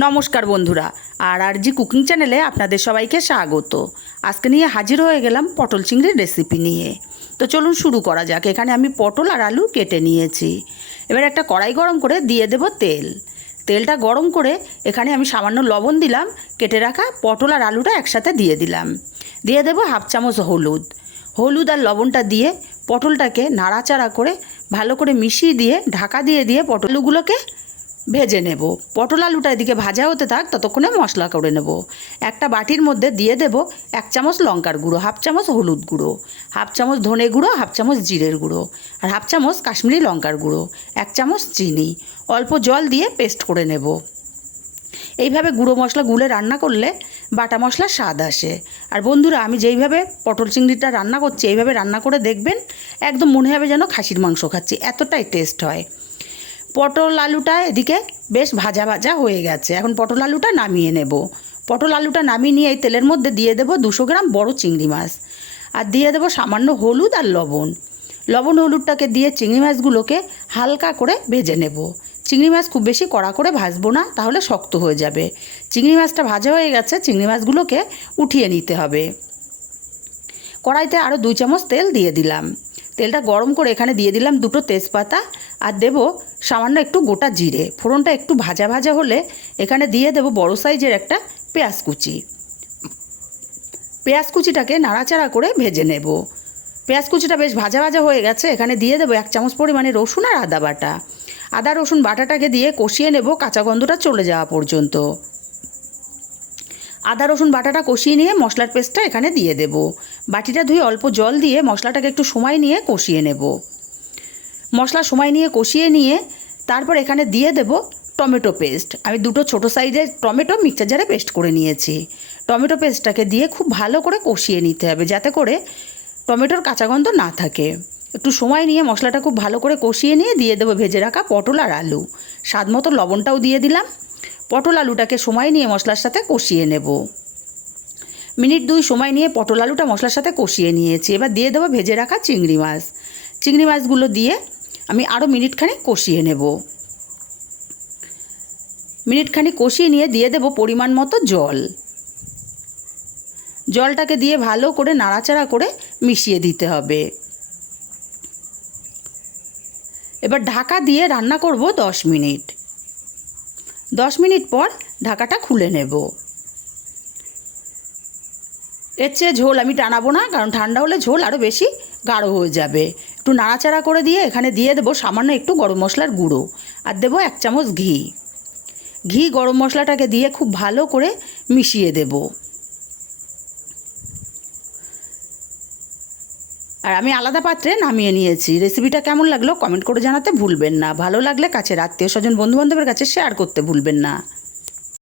নমস্কার বন্ধুরা, আর আর জি কুকিং চ্যানেলে আপনাদের সবাইকে স্বাগত। আজকে নিয়ে হাজির হয়ে গেলাম পটল চিংড়ির রেসিপি নিয়ে। তো চলুন শুরু করা যাক, এখানে আমি পটল আর আলু কেটে নিয়েছি। এবার একটা কড়াই গরম করে দিয়ে দেব তেল। তেলটা গরম করে এখানে আমি সামান্য লবণ দিলাম, কেটে রাখা পটল আর আলুটা একসাথে দিয়ে দিলাম। দিয়ে দেব হাফ চামচ হলুদ। হলুদ আর লবণটা দিয়ে পটলটাকে নাড়াচাড়া করে ভালো করে মিশিয়ে দিয়ে ঢাকা দিয়ে দিয়ে পটলগুলোকে ভেজে নেব। পটল আলুটা এদিকে ভাজা হতে থাক, ততক্ষণে মশলা করে নেব। একটা বাটির মধ্যে দিয়ে দেব এক চামচ লঙ্কার গুঁড়ো, হাফ চামচ হলুদ গুঁড়ো, হাফ চামচ ধনে গুঁড়ো, হাফ চামচ জিরের গুঁড়ো আর হাফ চামচ কাশ্মীরি লঙ্কার গুঁড়ো, এক চামচ চিনি। অল্প জল দিয়ে পেস্ট করে নেব। এইভাবে গুঁড়ো মশলা গুলে রান্না করলে বাটা মশলার স্বাদ আসে। আর বন্ধুরা, আমি যেইভাবে পটল চিংড়িটা রান্না করছি, এইভাবে রান্না করে দেখবেন একদম মনে হবে যেন খাসির মাংস খাচ্ছি, এতটাই টেস্ট হয়। পটল আলুটা এদিকে বেশ ভাজা ভাজা হয়ে গেছে। এখন পটল আলুটা নামিয়ে নেব। পটল আলুটা নামিয়ে নিয়ে এই তেলের মধ্যে দিয়ে দেবো দুশো গ্রাম বড় চিংড়ি মাছ। আর দিয়ে দেবো সামান্য হলুদ আর লবণ। লবণ হলুদটাকে দিয়ে চিংড়ি মাছগুলোকে হালকা করে ভেজে নেব। চিংড়ি মাছ খুব বেশি কড়া করে ভাজবো না, তাহলে শক্ত হয়ে যাবে। চিংড়ি মাছটা ভাজা হয়ে গেছে, চিংড়ি মাছগুলোকে উঠিয়ে নিতে হবে। কড়াইতে আরও দুই চামচ তেল দিয়ে দিলাম। তেলটা গরম করে এখানে দিয়ে দিলাম দুটো তেজপাতা আর দেব সামান্য একটু গোটা জিরে। ফোড়নটা একটু ভাজা ভাজা হলে এখানে দিয়ে দেব বড় সাইজের একটা পেঁয়াজ কুচি। পেঁয়াজ কুচিটাকে নাড়াচাড়া করে ভেজে নেব। পেঁয়াজ কুচিটা বেশ ভাজা ভাজা হয়ে গেছে, এখানে দিয়ে দেবো এক চামচ পরিমাণে রসুন আর আদা বাটা। আদা রসুন বাটাটাকে দিয়ে কষিয়ে নেব, কাঁচা গন্ধটা চলে যাওয়া পর্যন্ত। আদা, রসুন বাটাটা কষিয়ে নিয়ে মশলার পেস্টটা এখানে দিয়ে দেব। বাটিটা ধুয়ে অল্প জল দিয়ে মশলাটাকে একটু সময় নিয়ে কষিয়ে নেব। মশলা সময় নিয়ে কষিয়ে নিয়ে তারপর এখানে দিয়ে দেব টমেটো পেস্ট। আমি দুটো ছোট সাইজের টমেটো মিক্সচার জারে পেস্ট করে নিয়েছি। টমেটো পেস্টটাকে দিয়ে খুব ভালো করে কষিয়ে নিতে হবে যাতে করে টমেটোর কাঁচা গন্ধ না থাকে। একটু সময় নিয়ে মশলাটা খুব ভালো করে কষিয়ে নিয়ে দিয়ে দেবো ভেজে রাখা পটল আর আলু। স্বাদ মতো লবণটাও দিয়ে দিলাম। পটল আলুটাকে সময় নিয়ে মশলার সাথে কষিয়ে নেব। মিনিট দুই সময় নিয়ে পটল আলুটা মশলার সাথে কষিয়ে নিয়েছি। এবার দিয়ে দেবো ভেজে রাখা চিংড়ি মাছ। চিংড়ি মাছগুলো দিয়ে আমি আরও মিনিটখানি কষিয়ে নেব। মিনিটখানি কষিয়ে নিয়ে দিয়ে দেবো পরিমাণ মতো জল। জলটাকে দিয়ে ভালো করে নাড়াচাড়া করে মিশিয়ে দিতে হবে। এবার ঢাকা দিয়ে রান্না করব দশ মিনিট। দশ মিনিট পর ঢাকাটা খুলে নেব। এর চেয়ে ঝোল আমি টানাবো না, কারণ ঠান্ডা হলে ঝোল আরও বেশি গাঢ় হয়ে যাবে। একটু নাড়াচাড়া করে দিয়ে এখানে দিয়ে দেবো সামান্য একটু গরম মশলার গুঁড়ো, আর দেবো এক চামচ ঘি। ঘি গরম মশলাটাকে দিয়ে খুব ভালো করে মিশিয়ে দেব। আর আমি আলাদা পাত্রে নামিয়ে নিয়েছি। রেসিপিটা কেমন লাগল কমেন্ট করে জানাতে ভুলবেন না। ভালো লাগলে কাছের আত্মীয় স্বজন, বন্ধুবান্ধবের কাছে শেয়ার করতে ভুলবেন না।